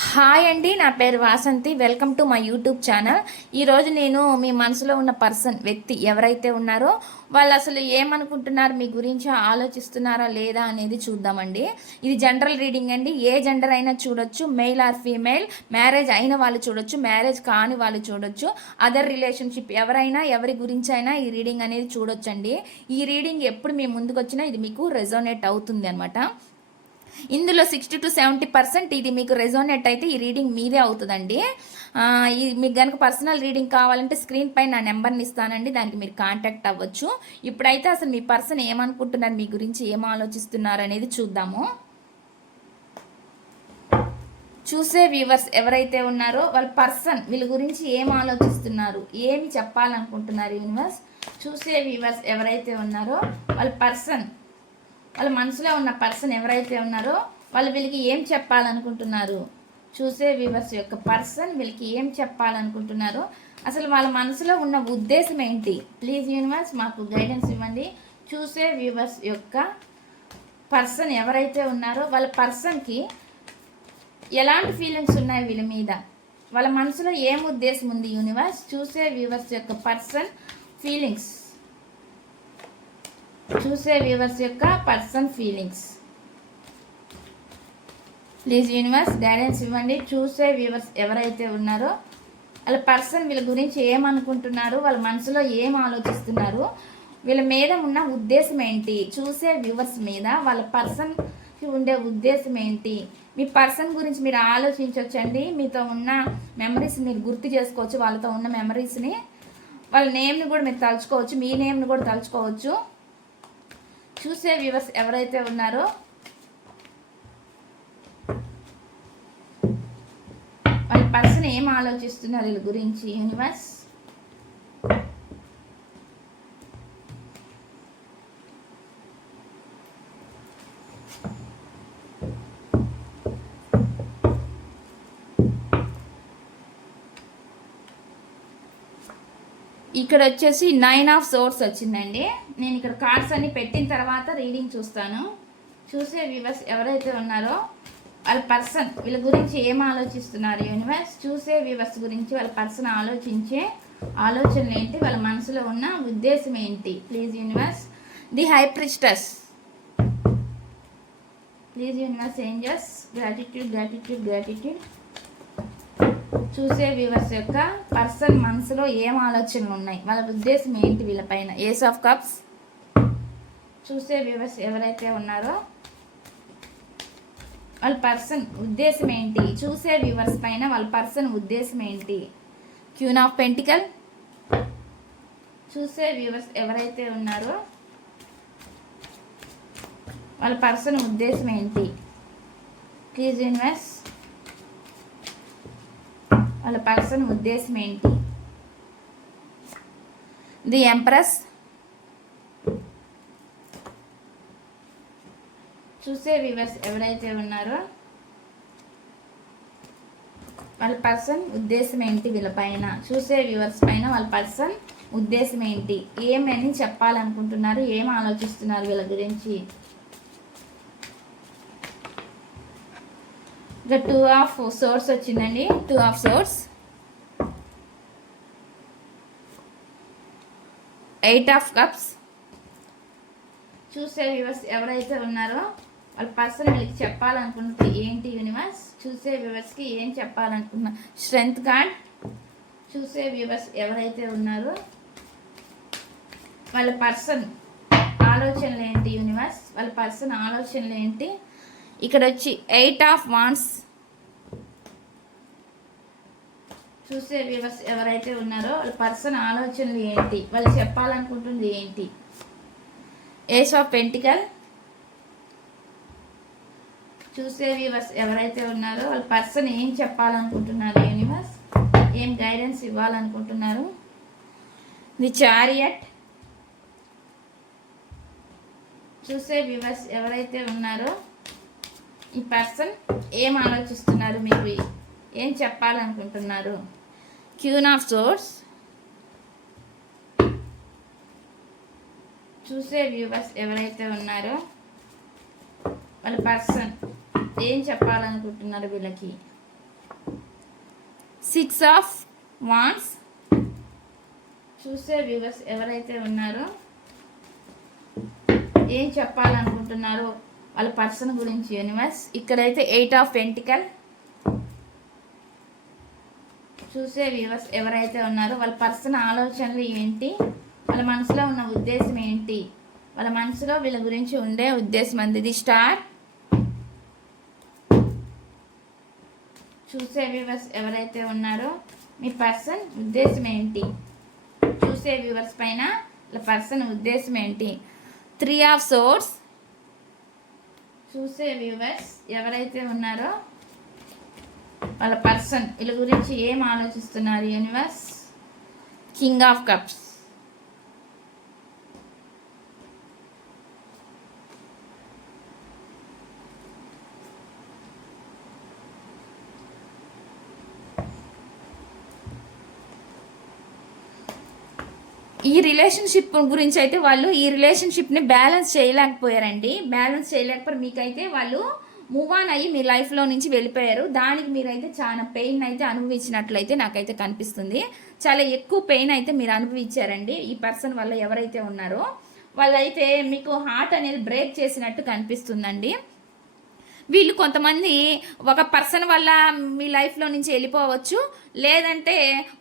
Hi అండి, నా పేరు Vasanthi. Welcome to my YouTube channel. ఈరోజు నేను మీ మనసులో ఉన్న వ్యక్తి ఎవరైతే ఉన్నారో వాళ్ళు అసలు ఏమనుకుంటున్నారు, మీ గురించి ఆలోచిస్తున్నారా లేదా అనేది చూద్దామండి. ఇది జనరల్ రీడింగ్ అండి. ఏ జెండర్ అయినా చూడొచ్చు, మెయిల్ ఆర్ ఫీమేల్. మ్యారేజ్ అయిన వాళ్ళు చూడొచ్చు, మ్యారేజ్ కాని వాళ్ళు చూడొచ్చు, అదర్ రిలేషన్షిప్ ఎవరైనా ఎవరి గురించి అయినా ఈ రీడింగ్ అనేది చూడొచ్చండి. ఈ రీడింగ్ ఎప్పుడు మీ ముందుకు వచ్చినా ఇది మీకు రెజోనేట్ అవుతుంది అనమాట. ఇందులో 60-70% ఇది మీకు రెజోనేట్ అయితే ఈ రీడింగ్ మీదే అవుతుందండి. మీకు కనుక పర్సనల్ రీడింగ్ కావాలంటే స్క్రీన్ పై నా నెంబర్ని ఇస్తానండి, దానికి మీరు కాంటాక్ట్ అవ్వచ్చు. ఇప్పుడైతే అసలు మీ పర్సన్ ఏమనుకుంటున్నారు, మీ గురించి ఏం ఆలోచిస్తున్నారు అనేది చూద్దాము. చూసే వ్యూవర్స్ ఎవరైతే ఉన్నారో వాళ్ళ పర్సన్ వీళ్ళ గురించి ఏం ఆలోచిస్తున్నారు, ఏమి చెప్పాలనుకుంటున్నారు యూనివర్స్. చూసే వ్యూవర్స్ ఎవరైతే ఉన్నారో వాళ్ళ మనసులో ఉన్న పర్సన్ ఎవరైతే ఉన్నారో వాళ్ళు వీళ్ళకి ఏం చెప్పాలనుకుంటున్నారు. చూసే వ్యూవర్స్ యొక్క పర్సన్ వీళ్ళకి ఏం చెప్పాలనుకుంటున్నారు, అసలు వాళ్ళ మనసులో ఉన్న ఉద్దేశం ఏంటి. ప్లీజ్ యూనివర్స్ మాకు గైడెన్స్ ఇవ్వండి. చూసే వ్యూవర్స్ యొక్క పర్సన్ ఎవరైతే ఉన్నారో వాళ్ళ పర్సన్కి ఎలాంటి ఫీలింగ్స్ ఉన్నాయి వీళ్ళ మీద, వాళ్ళ మనసులో ఏం ఉద్దేశం ఉంది యూనివర్స్. చూసే వ్యూవర్స్ యొక్క పర్సన్ ఫీలింగ్స్, చూసే వ్యూవర్స్ యొక్క person feelings. Please universe guidance ఇవ్వండి. చూసే వ్యూవర్స్ ఎవరైతే ఉన్నారో వాళ్ళ పర్సన్ వీళ్ళ గురించి ఏమనుకుంటున్నారు, వాళ్ళ మనసులో ఏం ఆలోచిస్తున్నారు, వీళ్ళ మీద ఉన్న ఉద్దేశం ఏంటి. చూసే వ్యూవర్స్ మీద వాళ్ళ పర్సన్కి ఉండే ఉద్దేశం ఏంటి. మీ పర్సన్ గురించి మీరు ఆలోచించవచ్చండి. మీతో ఉన్న మెమరీస్ మీరు గుర్తు చేసుకోవచ్చు, వాళ్ళతో ఉన్న మెమరీస్ని, వాళ్ళ నేమ్ని కూడా మీరు తలుచుకోవచ్చు, మీ నేమ్ని కూడా తలుచుకోవచ్చు. చూసే వ్యూవర్స్ ఎవరైతే ఉన్నారో వాళ్ళ పర్సన్ ఏం ఆలోచిస్తున్నారు వీళ్ళ గురించి యూనివర్స్. ఇక్కడ వచ్చేసి 9 ఆఫ్ సోర్స్ వచ్చిందండి. నేను ఇక్కడ కార్డ్స్ అన్ని పెట్టిన తర్వాత రీడింగ్ చూస్తాను. చూసే వ్యూవర్స్ ఎవరైతే ఉన్నారో వాళ్ళ పర్సన్ వీళ్ళ గురించి ఏం ఆలోచిస్తున్నారు యూనివర్స్. చూసే వ్యూవర్స్ గురించి వాళ్ళ పర్సన్ ఆలోచించే ఆలోచనలు ఏంటి, వాళ్ళ మనసులో ఉన్న ఉద్దేశం ఏంటి. Please universe. The high priestess. Please universe angels. Gratitude gratitude gratitude. చూసే వ్యూవర్స్ యొక్క పర్సన్ మనసులో ఏం ఆలోచనలు ఉన్నాయి, వాళ్ళ ఉద్దేశం ఏంటి వీళ్ళపైన. Ace of cups. చూసే వ్యూవర్స్ ఎవరైతే ఉన్నారో వాళ్ళ పర్సన్ ఉద్దేశం ఏంటి. చూసే వ్యూవర్స్ పైన వాళ్ళ పర్సన్ ఉద్దేశం ఏంటి. Queen of pentacle. చూసే వ్యూవర్స్ ఎవరైతే ఉన్నారో వాళ్ళ పర్సన్ ఉద్దేశం ఏంటి. ప్లీజ్ యూనివర్స్ వాళ్ళ పర్సన్ ఉద్దేశం ఏంటి. The empress. చూసే వ్యూవర్స్ ఎవరైతే ఉన్నారో వాళ్ళ పర్సన్ ఉద్దేశం ఏంటి వీళ్ళ పైన. చూసే వ్యూవర్స్ పైన వాళ్ళ పర్సన్ ఉద్దేశం ఏంటి, ఏమని చెప్పాలనుకుంటున్నారు, ఏం ఆలోచిస్తున్నారు వీళ్ళ గురించి. ఇక 2 ఆఫ్ సోర్స్ వచ్చిందండి. 2 ఆఫ్ సోర్స్. 8 of cups. చూసే వ్యూవర్స్ ఎవరైతే ఉన్నారో వాళ్ళ పర్సన్ వీళ్ళకి చెప్పాలనుకుంటే ఏంటి యూనివర్స్. చూసే వ్యూవర్స్కి ఏం చెప్పాలనుకుంటున్నారు. Strength card. చూసే వ్యూవర్స్ ఎవరైతే ఉన్నారో వాళ్ళ పర్సన్ ఆలోచనలు ఏంటి యూనివర్స్, వాళ్ళ పర్సన్ ఆలోచనలు ఏంటి. ఇక్కడ వచ్చి 8 ఆఫ్ వాండ్స్. చూసే వ్యూవర్స్ ఎవరైతే ఉన్నారో వాళ్ళ పర్సన్ ఆలోచనలు ఏంటి, వాళ్ళు చెప్పాలనుకుంటుంది ఏంటి. Ace of pentacle. చూసే వ్యూవర్స్ ఎవరైతే ఉన్నారో వాళ్ళ పర్సన్ ఏం చెప్పాలనుకుంటున్నారు యూనివర్స్, ఏం గైడెన్స్ ఇవ్వాలనుకుంటున్నారు. The chariot. చూసే వ్యూవర్స్ ఎవరైతే ఉన్నారో ఈ పర్సన్ ఏం ఆలోచిస్తున్నారు, మీకు ఏం చెప్పాలనుకుంటున్నారు. Queen of swords. చూసే వ్యూవర్స్ ఎవరైతే ఉన్నారో వాళ్ళ పర్సన్ ఏం చెప్పాలనుకుంటున్నారు వీళ్ళకి. Six of wands. చూసే వ్యూవర్స్ ఎవరైతే ఉన్నారో ఏం చెప్పాలనుకుంటున్నారో వాళ్ళ పర్సన్ గురించి యూనివర్స్. ఇక్కడైతే ఎయిట్ ఆఫ్ పెంటికల్. చూసే వ్యూవర్స్ ఎవరైతే ఉన్నారో వాళ్ళ పర్సన్ ఆలోచనలు ఏంటి, వాళ్ళ మనసులో ఉన్న ఉద్దేశం ఏంటి, వాళ్ళ మనసులో వీళ్ళ గురించి ఉండే ఉద్దేశం అంది. స్టార్. చూసే వ్యూవర్స్ ఎవరైతే ఉన్నారో మీ పర్సన్ ఉద్దేశం ఏంటి, చూసే వ్యూవర్స్ పైన వాళ్ళ పర్సన్ ఉద్దేశం ఏంటి. 3 ఆఫ్ సోర్స్. చూసే వ్యూవర్స్ ఎవరైతే ఉన్నారో వాళ్ళ పర్సన్ వీళ్ళ గురించి ఏం ఆలోచిస్తున్నారు యూనివర్స్. King of cups. ఈ రిలేషన్షిప్ గురించి అయితే వాళ్ళు ఈ రిలేషన్షిప్ని బ్యాలెన్స్ చేయలేకపోయారండి. బ్యాలెన్స్ చేయలేకపోతే మీకైతే వాళ్ళు మూవ్ ఆన్ అయ్యి మీ లైఫ్లో నుంచి వెళ్ళిపోయారు. దానికి మీరైతే చాలా పెయిన్ అయితే అనుభవించినట్లయితే నాకైతే కనిపిస్తుంది. చాలా ఎక్కువ పెయిన్ అయితే మీరు అనుభవించారండి ఈ పర్సన్ వల్ల. ఎవరైతే ఉన్నారో వాళ్ళైతే మీకు హార్ట్ అనేది బ్రేక్ చేసినట్టు కనిపిస్తుందండి. వీళ్ళు కొంతమంది ఒక పర్సన్ వల్ల మీ లైఫ్లో నుంచి వెళ్ళిపోవచ్చు, లేదంటే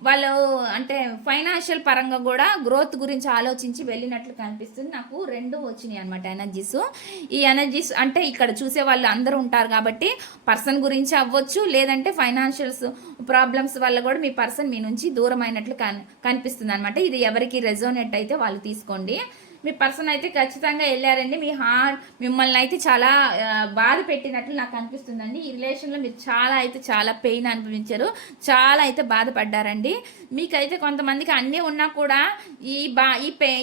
వాళ్ళు అంటే ఫైనాన్షియల్ పరంగా కూడా గ్రోత్ గురించి ఆలోచించి వెళ్ళినట్లు కనిపిస్తుంది. నాకు రెండు వచ్చినాయి అనమాట ఎనర్జీస్. ఈ ఎనర్జీస్ అంటే ఇక్కడ చూసే వాళ్ళు అందరూ ఉంటారు కాబట్టి పర్సన్ గురించి అవ్వచ్చు, లేదంటే ఫైనాన్షియల్స్ ప్రాబ్లమ్స్ వల్ల కూడా మీ పర్సన్ మీ నుంచి దూరం అయినట్లు కనిపిస్తుంది అనమాట. ఇది ఎవరికి రెజోనేట్ అయితే వాళ్ళు తీసుకోండి. మీ పర్సన్ అయితే ఖచ్చితంగా వెళ్ళారండి. మీ హార్ట్ మిమ్మల్ని అయితే చాలా బాధ పెట్టినట్లు నాకు అనిపిస్తుందండి. ఈ రిలేషన్లో మీరు చాలా పెయిన్ అనుభవించారు, చాలా అయితే బాధపడ్డారండి. మీకైతే కొంతమందికి అన్నీ ఉన్నా కూడా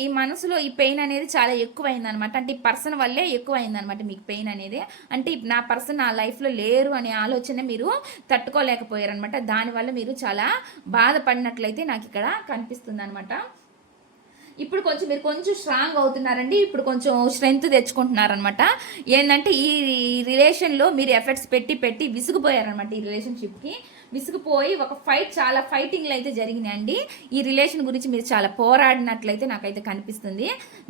ఈ మనసులో ఈ పెయిన్ అనేది చాలా ఎక్కువైందనమాట. అంటే ఈ పర్సన్ వల్లే ఎక్కువైందనమాట మీకు పెయిన్ అనేది. అంటే నా పర్సన్ నా లైఫ్లో లేరు అనే ఆలోచన మీరు తట్టుకోలేకపోయారనమాట. దానివల్ల మీరు చాలా బాధపడినట్లయితే నాకు ఇక్కడ కనిపిస్తుంది అనమాట. ఇప్పుడు మీరు కొంచెం స్ట్రాంగ్ అవుతున్నారండి. ఇప్పుడు కొంచెం స్ట్రెంగ్త్ తెచ్చుకుంటున్నారనమాట. ఏంటంటే ఈ రిలేషన్లో మీరు ఎఫర్ట్స్ పెట్టి విసిగిపోయారనమాట. ఈ రిలేషన్షిప్కి విసిగిపోయి ఒక చాలా ఫైటింగ్లు అయితే జరిగినాయండి. ఈ రిలేషన్ గురించి మీరు చాలా పోరాడినట్లయితే నాకైతే కనిపిస్తుంది.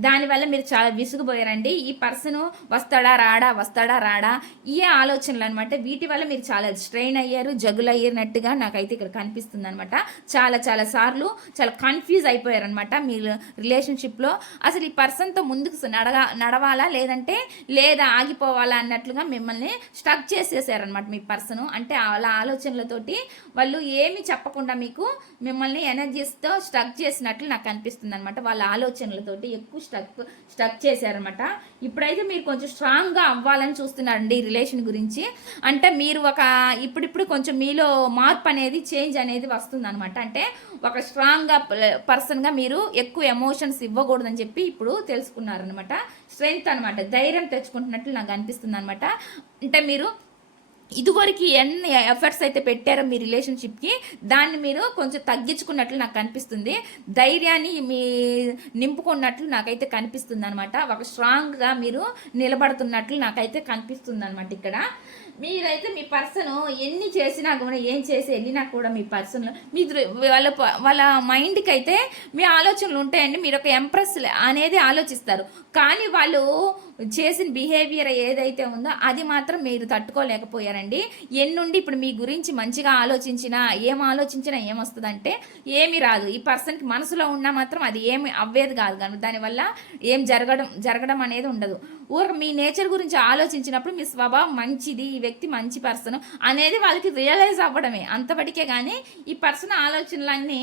దానివల్ల మీరు చాలా విసిగిపోయారండి. ఈ పర్సన్ వస్తాడా రాడా ఈ ఆలోచనలు అనమాట. వీటి వల్ల మీరు చాలా స్ట్రెయిన్ అయ్యారు, జగులు అయ్యినట్టుగా నాకైతే ఇక్కడ కనిపిస్తుంది అనమాట. చాలా సార్లు చాలా కన్ఫ్యూజ్ అయిపోయారనమాట మీరు రిలేషన్షిప్లో. అసలు ఈ పర్సన్తో ముందుకు నడవాలా లేదా ఆగిపోవాలా అన్నట్లుగా మిమ్మల్ని స్టక్ చేసేసారనమాట మీ పర్సన్. అంటే అలా ఆలోచనలతోటి వాళ్ళు ఏమి చెప్పకుండా మిమ్మల్ని ఎనర్జీస్తో స్టక్ చేసినట్లు నాకు అనిపిస్తుంది అనమాట. వాళ్ళ ఆలోచనలతోటి ఎక్కువ స్టక్ చేశారనమాట. ఇప్పుడైతే మీరు కొంచెం స్ట్రాంగ్గా అవ్వాలని చూస్తున్నారండి ఈ రిలేషన్ గురించి. అంటే మీరు ఇప్పుడు కొంచెం మీలో మార్పు అనేది చేంజ్ అనేది వస్తుంది అనమాట. అంటే ఒక స్ట్రాంగ్గా పర్సన్గా మీరు ఎక్కువ ఎమోషన్స్ ఇవ్వకూడదని చెప్పి ఇప్పుడు తెలుసుకున్నారనమాట. స్ట్రెంగ్త్ అనమాట, ధైర్యం తెచ్చుకుంటున్నట్లు నాకు అనిపిస్తుంది అనమాట. అంటే మీరు ఇదివరకు ఎన్ని ఎఫర్ట్స్ అయితే పెట్టారో మీ రిలేషన్షిప్కి దాన్ని మీరు కొంచెం తగ్గించుకున్నట్లు నాకు కనిపిస్తుంది. ధైర్యాన్ని మీ నింపుకున్నట్లు నాకైతే కనిపిస్తుంది అనమాట. ఒక స్ట్రాంగ్గా మీరు నిలబడుతున్నట్లు నాకైతే కనిపిస్తుంది అనమాట. ఇక్కడ మీరైతే మీ పర్సన్ ఎన్ని చేసినా కూడా ఏం చేసి వెళ్ళినా కూడా మీ పర్సన్ మీ వాళ్ళ మైండ్కి అయితే మీ ఆలోచనలు ఉంటాయండి. మీరు ఒక ఎంప్రెస్ అనేది ఆలోచిస్తారు, కానీ వాళ్ళు చేసిన బిహేవియర్ ఏదైతే ఉందో అది మాత్రం మీరు తట్టుకోలేకపోయారండి. ఎన్నుండి ఇప్పుడు మీ గురించి మంచిగా ఆలోచించినా ఏమొస్తుందంటే ఏమీ రాదు. ఈ పర్సన్కి మనసులో ఉన్నా మాత్రం అది ఏమి అవ్వేది కాదు, కానీ దానివల్ల ఏం జరగడం అనేది ఉండదు. మీ నేచర్ గురించి ఆలోచించినప్పుడు మీ స్వభావం మంచిది, ఈ వ్యక్తి మంచి పర్సన్ అనేది వాళ్ళకి రియలైజ్ అవ్వడమే అంతవరకే. కానీ ఈ పర్సన్ ఆలోచనలన్నీ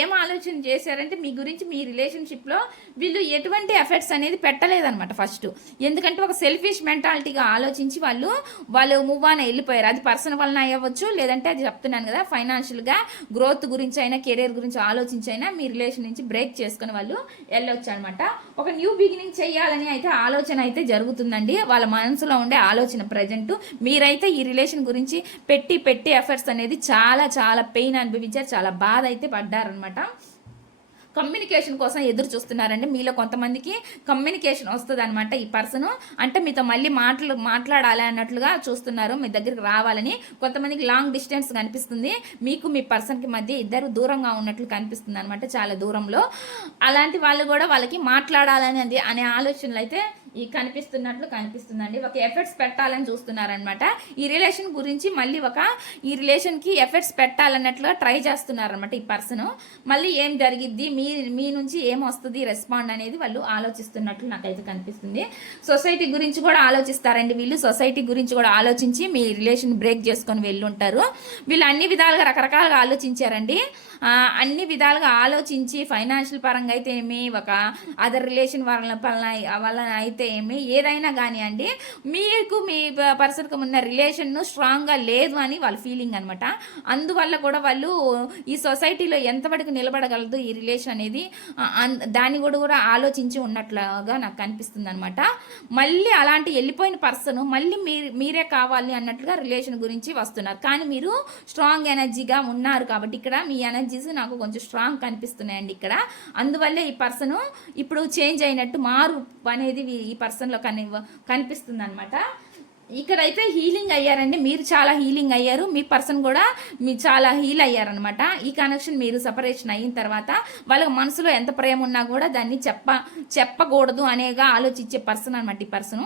ఏం ఆలోచన చేశారంటే మీ గురించి మీ రిలేషన్షిప్లో వీళ్ళు ఎటువంటి ఎఫర్ట్స్ అనేది పెట్టలేదన్నమాట ఫస్ట్. ఎందుకంటే ఒక సెల్ఫిష్ మెంటాలిటీగా ఆలోచించి వాళ్ళు మూవ్ ఆన్ వెళ్ళిపోయారు. అది పర్సన్ వలన అయ్యవచ్చు, లేదంటే అది చెప్తున్నాను కదా ఫైనాన్షియల్గా గ్రోత్ గురించి అయినా కెరీర్ గురించి ఆలోచించైనా మీ రిలేషన్ నుంచి బ్రేక్ చేసుకుని వాళ్ళు వెళ్ళొచ్చు అనమాట. ఒక న్యూ బిగినింగ్ చేయాలని అయితే ఆలోచన అయితే జరుగుతుందండి వాళ్ళ మనసులో ఉండే ఆలోచన. ప్రజెంట్ మీరైతే ఈ రిలేషన్ గురించి పెట్టి ఎఫర్ట్స్ అనేది చాలా పెయిన్ అనుభవించారు, చాలా బాధ అయితే పడ్డారనమాట. కమ్యూనికేషన్ కోసం ఎదురు చూస్తున్నారండి. మీలో కొంతమందికి కమ్యూనికేషన్ వస్తుంది అనమాట. ఈ పర్సన్ అంటే మీతో మళ్ళీ మాట్లాడాలి అన్నట్లుగా చూస్తున్నారు, మీ దగ్గరికి రావాలని. కొంతమందికి లాంగ్ డిస్టెన్స్ కనిపిస్తుంది, మీకు మీ పర్సన్కి మధ్య ఇద్దరు దూరంగా ఉన్నట్లు కనిపిస్తుంది అనమాట, చాలా దూరంలో. అలాంటి వాళ్ళు కూడా వాళ్ళకి మాట్లాడాలని అనే ఆలోచనలు అయితే ఈ కనిపిస్తున్నట్లు కనిపిస్తుందండి. ఒక ఎఫర్ట్స్ పెట్టాలని చూస్తున్నారనమాట. ఈ రిలేషన్ గురించి మళ్ళీ ఈ రిలేషన్కి ఎఫర్ట్స్ పెట్టాలన్నట్లుగా ట్రై చేస్తున్నారనమాట ఈ పర్సన్. మళ్ళీ ఏం జరిగిద్ది, మీ నుంచి ఏం వస్తుంది రెస్పాండ్ అనేది వాళ్ళు ఆలోచిస్తున్నట్లు నాకైతే కనిపిస్తుంది. సొసైటీ గురించి కూడా ఆలోచిస్తారండి వీళ్ళు. సొసైటీ గురించి కూడా ఆలోచించి మీ రిలేషన్ బ్రేక్ చేసుకొని వెళ్ళుంటారు. వీళ్ళు అన్ని విధాలుగా రకరకాలుగా ఆలోచించారండి. అన్ని విధాలుగా ఆలోచించి ఫైనాన్షియల్ పరంగా అయితే ఏమి, ఒక అదర్ రిలేషన్ వలన అయితే ఏమి, ఏదైనా కానివ్వండి, మీకు మీ పర్సన్కి ఉన్న రిలేషన్ స్ట్రాంగ్గా లేదు అని వాళ్ళ ఫీలింగ్ అనమాట. అందువల్ల కూడా వాళ్ళు ఈ సొసైటీలో ఎంతవరకు నిలబడగలదు ఈ రిలేషన్ అనేది, దాన్ని కూడా ఆలోచించి ఉన్నట్లుగా నాకు కనిపిస్తుంది అనమాట. మళ్ళీ అలాంటి వెళ్ళిపోయిన పర్సన్ మళ్ళీ మీరే కావాలి అన్నట్లుగా రిలేషన్ గురించి వస్తున్నారు. కానీ మీరు స్ట్రాంగ్ ఎనర్జీగా ఉన్నారు కాబట్టి ఇక్కడ మీ ఎనర్జీస్ నాకు కొంచెం స్ట్రాంగ్ కనిపిస్తున్నాయండి ఇక్కడ. అందువల్లే ఈ పర్సన్ ఇప్పుడు చేంజ్ అయినట్టు, మారు అనేది ఈ పర్సన్లో కనిపిస్తుంది అనమాట. ఇక్కడైతే హీలింగ్ అయ్యారండి, మీరు చాలా హీలింగ్ అయ్యారు, మీ పర్సన్ కూడా మీరు చాలా హీల్ అయ్యారనమాట. ఈ కనెక్షన్ మీరు సెపరేషన్ అయిన తర్వాత వాళ్ళకి మనసులో ఎంత ప్రేమ ఉన్నా కూడా దాన్ని చెప్పకూడదు అనేగా ఆలోచించే పర్సన్ అనమాట ఈ పర్సన్.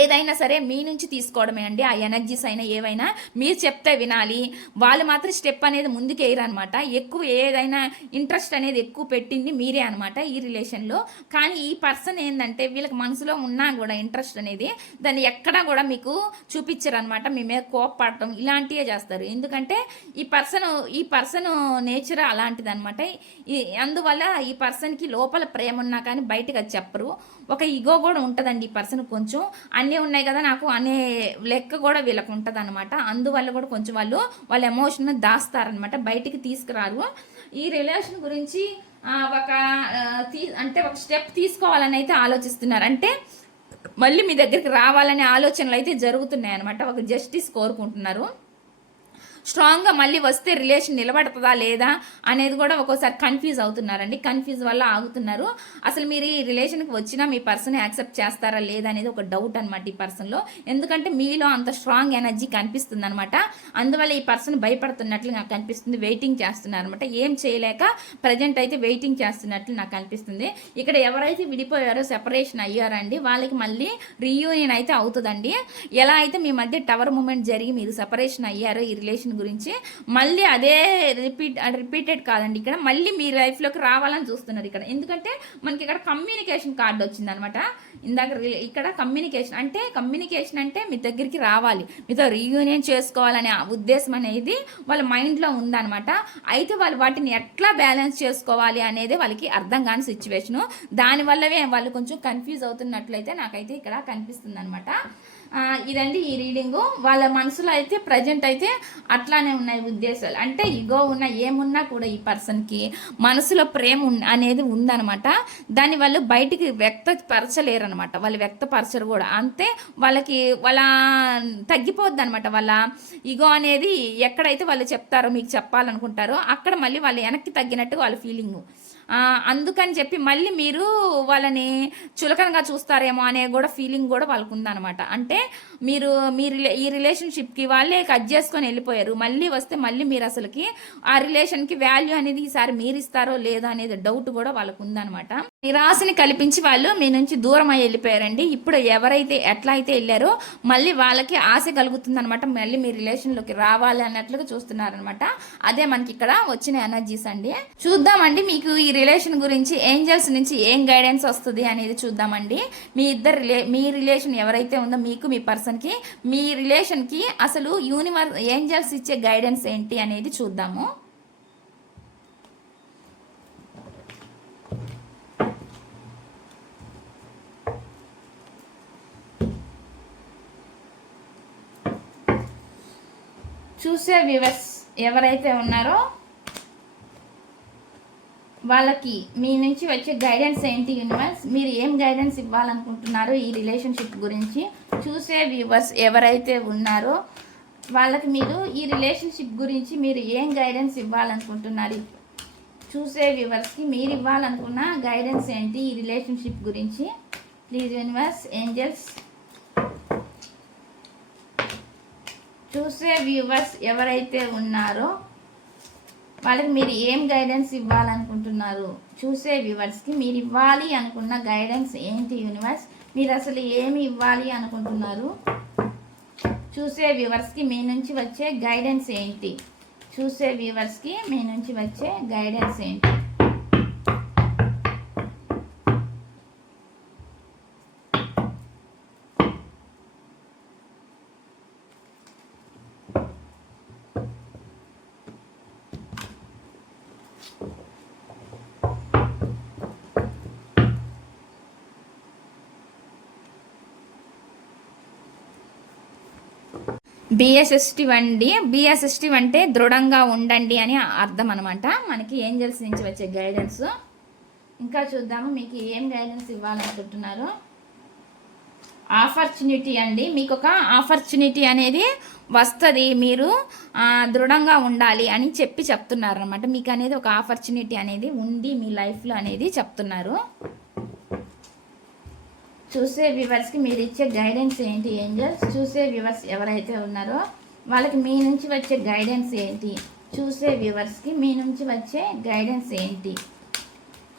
ఏదైనా సరే మీ నుంచి తీసుకోవడమే అండి. ఆ ఎనర్జీస్ అయినా ఏవైనా మీరు చెప్తే వినాలి, వాళ్ళు మాత్రం స్టెప్ అనేది ముందుకేయరనమాట. ఎక్కువ ఏదైనా ఇంట్రెస్ట్ అనేది ఎక్కువ పెట్టింది మీరే అనమాట ఈ రిలేషన్లో. కానీ ఈ పర్సన్ ఏంటంటే వీళ్ళకి మనసులో ఉన్నా కూడా ఇంట్రెస్ట్ అనేది దాన్ని ఎక్కడా కూడా మీకు చూపించరనమాట. మీ మీద కోపపడటం ఇలాంటివే చేస్తారు. ఎందుకంటే ఈ పర్సన్ నేచర్ అలాంటిది అనమాట. అందువల్ల ఈ పర్సన్కి లోపల ప్రేమ ఉన్నా కానీ బయటకు అది చెప్పరు. ఒక ఈగో కూడా ఉంటుందండి ఈ పర్సన్, కొంచెం అన్నీ ఉన్నాయి కదా నాకు అనే లెక్క కూడా వీళ్ళకు ఉంటుంది అనమాట. అందువల్ల కూడా కొంచెం వాళ్ళ ఎమోషన్ దాస్తారనమాట, బయటికి తీసుకురారు. ఈ రిలేషన్ గురించి ఒక స్టెప్ తీసుకోవాలని అయితే ఆలోచిస్తున్నారు. అంటే మళ్ళీ మీ దగ్గరికి రావాలనే ఆలోచనలు అయితే జరుగుతున్నాయి అనమాట. ఒక జస్టిస్ కోరుకుంటున్నారు. స్ట్రాంగ్గా మళ్ళీ వస్తే రిలేషన్ నిలబడుతుందా లేదా అనేది కూడా ఒక్కోసారి కన్ఫ్యూజ్ అవుతున్నారండి. కన్ఫ్యూజ్ వల్ల ఆగుతున్నారు. అసలు మీరు ఈ రిలేషన్కి వచ్చినా మీ పర్సన్ యాక్సెప్ట్ చేస్తారా లేదా అనేది ఒక డౌట్ అనమాట ఈ పర్సన్లో. ఎందుకంటే మీలో అంత స్ట్రాంగ్ ఎనర్జీ కనిపిస్తుంది అనమాట. అందువల్ల ఈ పర్సన్ భయపడుతున్నట్లు నాకు కనిపిస్తుంది, వెయిటింగ్ చేస్తున్నారు అనమాట. ఏం చేయలేక ప్రజెంట్ అయితే వెయిటింగ్ చేస్తున్నట్లు నాకు కనిపిస్తుంది. ఇక్కడ ఎవరైతే విడిపోయారో, సెపరేషన్ అయ్యారండి, వాళ్ళకి మళ్ళీ రీయూనియన్ అయితే అవుతుందండి. ఎలా అయితే మీ మధ్య టవర్ మూమెంట్ జరిగి మీరు సెపరేషన్ అయ్యారో ఈ రిలేషన్ గురించి, మళ్ళీ అదే రిపీటెడ్ కాదండి. ఇక్కడ మళ్ళీ మీ లైఫ్లోకి రావాలని చూస్తున్నారు ఇక్కడ. ఎందుకంటే మనకి ఇక్కడ కమ్యూనికేషన్ కార్డు వచ్చింది అనమాట. ఇందాక ఇక్కడ కమ్యూనికేషన్ అంటే మీ దగ్గరికి రావాలి, మీతో రీయూనియన్ చేసుకోవాలనే ఉద్దేశం అనేది వాళ్ళ మైండ్లో ఉందన్నమాట. అయితే వాళ్ళు వాటిని ఎట్లా బ్యాలెన్స్ చేసుకోవాలి అనేది వాళ్ళకి అర్థం కాని సిచ్యువేషను. దానివల్లవే వాళ్ళు కొంచెం కన్ఫ్యూజ్ అవుతున్నట్లయితే నాకైతే ఇక్కడ కనిపిస్తుంది అనమాట. ఇదండి ఈ రీడింగు. వాళ్ళ మనసులో అయితే ప్రజెంట్ అయితే అట్లానే ఉన్నాయి ఉద్దేశాలు. అంటే ఇగో ఏమున్నా కూడా ఈ పర్సన్కి మనసులో ప్రేమ అనేది ఉందనమాట. దాన్ని వాళ్ళు బయటికి వ్యక్తపరచలేరు అనమాట. వాళ్ళు వ్యక్తపరచరు కూడా. అంతే వాళ్ళకి తగ్గిపోద్ది అనమాట. వాళ్ళ ఇగో అనేది ఎక్కడైతే వాళ్ళు చెప్తారో, మీకు చెప్పాలనుకుంటారో అక్కడ మళ్ళీ వాళ్ళు వెనక్కి తగ్గినట్టు వాళ్ళ ఫీలింగు. అందుకని చెప్పి మళ్ళీ మీరు వాళ్ళని చులకనగా చూస్తారేమో అనే కూడా ఫీలింగ్ కూడా వాళ్ళకు ఉందన్నమాట. అంటే ఈ రిలేషన్షిప్కి వాళ్ళే కట్ చేసుకొని వెళ్ళిపోయారు. మళ్ళీ వస్తే మళ్ళీ మీరు అసలుకి ఆ రిలేషన్కి వాల్యూ అనేది ఈసారి మీరు ఇస్తారో లేదో అనేది డౌట్ కూడా వాళ్ళకు ఉందన్నమాట. నిరాశని కల్పించి వాళ్ళు మీ నుంచి దూరం అయ్యి వెళ్ళిపోయారండి. ఇప్పుడు ఎవరైతే ఎట్లా అయితే వెళ్ళారో మళ్ళీ వాళ్ళకి ఆశ కలుగుతుంది అనమాట. మళ్ళీ మీ రిలేషన్లోకి రావాలి అన్నట్లుగా చూస్తున్నారనమాట. అదే మనకి ఇక్కడ వచ్చిన ఎనర్జీస్ అండి. చూద్దామండి మీకు ఈ రిలేషన్ గురించి ఏంజల్స్ నుంచి ఏం గైడెన్స్ వస్తుంది అనేది చూద్దామండి. మీ రిలేషన్ ఎవరైతే ఉందో మీకు మీ పర్సన్కి, మీ రిలేషన్కి అసలు ఏంజల్స్ ఇచ్చే గైడెన్స్ ఏంటి అనేది చూద్దాము. చూసే వ్యూవర్స్ ఎవరైతే ఉన్నారో వాళ్ళకి మీ నుంచి వచ్చే గైడెన్స్ ఏంటి యూనివర్స్, మీరు ఏం గైడెన్స్ ఇవ్వాలనుకుంటున్నారో ఈ రిలేషన్షిప్ గురించి. చూసే వ్యూవర్స్ ఎవరైతే ఉన్నారో వాళ్ళకి మీరు ఈ రిలేషన్షిప్ గురించి మీరు ఏం గైడెన్స్ ఇవ్వాలనుకుంటున్నారు చూసే వ్యూవర్స్కి మీరు ఇవ్వాలనుకున్న గైడెన్స్ ఏంటి ఈ రిలేషన్షిప్ గురించి? Please universe, angels. చూసే వ్యూవర్స్ ఎవరైతే ఉన్నారో వాళ్ళకి మీరు ఏం గైడెన్స్ ఇవ్వాలనుకుంటున్నారు? చూసే వ్యూవర్స్కి మీరు ఇవ్వాలి అనుకున్న గైడెన్స్ ఏంటి యూనివర్స్? మీరు అసలు ఏమి ఇవ్వాలి అనుకుంటున్నారు? చూసే వ్యూవర్స్కి మీ నుంచి వచ్చే గైడెన్స్ ఏంటి? చూసే వ్యూవర్స్కి మీ నుంచి వచ్చే గైడెన్స్ ఏంటి? బిఎస్ఎస్టి అండి. బిఎస్ఎస్టి అంటే దృఢంగా ఉండండి అని అర్థం అనమాట. మనకి ఏంజల్స్ నుంచి వచ్చే గైడెన్స్. ఇంకా చూద్దాము మీకు ఏం గైడెన్స్ ఇవ్వాలనుకుంటున్నారు. ఆపర్చునిటీ అండి. మీకు ఒక ఆపర్చునిటీ అనేది వస్తుంది, మీరు దృఢంగా ఉండాలి అని చెప్తున్నారు అనమాట. మీకు అనేది ఒక ఆపర్చునిటీ అనేది ఉంది మీ లైఫ్లో అనేది చెప్తున్నారు. చూసే వ్యూవర్స్కి మీరు ఇచ్చే గైడెన్స్ ఏంటి ఏంజల్స్? చూసే వ్యూవర్స్ ఎవరైతే ఉన్నారో వాళ్ళకి మీ నుంచి వచ్చే గైడెన్స్ ఏంటి? చూసే వ్యూవర్స్కి మీ నుంచి వచ్చే గైడెన్స్ ఏంటి?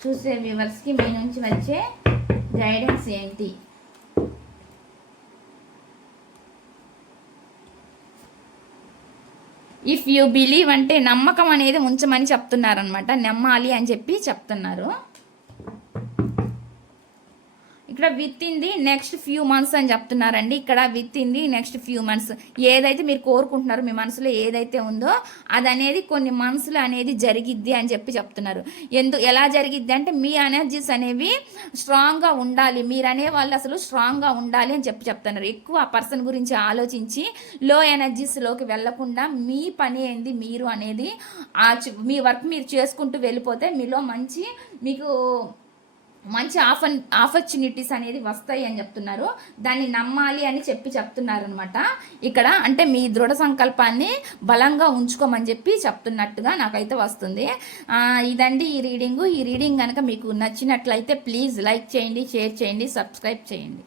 చూసే వ్యూవర్స్కి మీ నుంచి వచ్చే గైడెన్స్ ఏంటి? ఇఫ్ యూ బిలీవ్ అంటే నమ్మకం అనేది ఉంచమని చెప్తున్నారనమాట. నమ్మాలి అని చెప్తున్నారు. ఇక్కడ with in the next few months అని చెప్తున్నారండి. ఇక్కడ with in the next few months ఏదైతే మీరు కోరుకుంటున్నారో మీ మనసులో ఏదైతే ఉందో అది అనేది కొన్ని మంత్స్లో అనేది జరిగిద్ది అని చెప్తున్నారు. ఎలా జరిగిద్ది అంటే మీ ఎనర్జీస్ అనేవి స్ట్రాంగ్గా ఉండాలి, మీరు అనే వాళ్ళు అసలు స్ట్రాంగ్గా ఉండాలి అని చెప్తున్నారు. ఎక్కువ ఆ పర్సన్ గురించి ఆలోచించి లో ఎనర్జీస్లోకి వెళ్లకుండా మీ పని ఏంది మీరు అనేది మీ వర్క్ మీరు చేసుకుంటూ వెళ్ళిపోతే మీలో మీకు మంచి ఆపర్చునిటీస్ అనేది వస్తాయి అని చెప్తున్నారు. దాన్ని నమ్మాలి అని చెప్తున్నారు అనమాట. ఇక్కడ అంటే మీ దృఢ సంకల్పాన్ని బలంగా ఉంచుకోమని చెప్తున్నట్టుగా నాకైతే వస్తుంది. ఇదండి ఈ రీడింగ్ కనుక మీకు నచ్చినట్లయితే ప్లీజ్ లైక్ చేయండి, షేర్ చేయండి, సబ్స్క్రైబ్ చేయండి.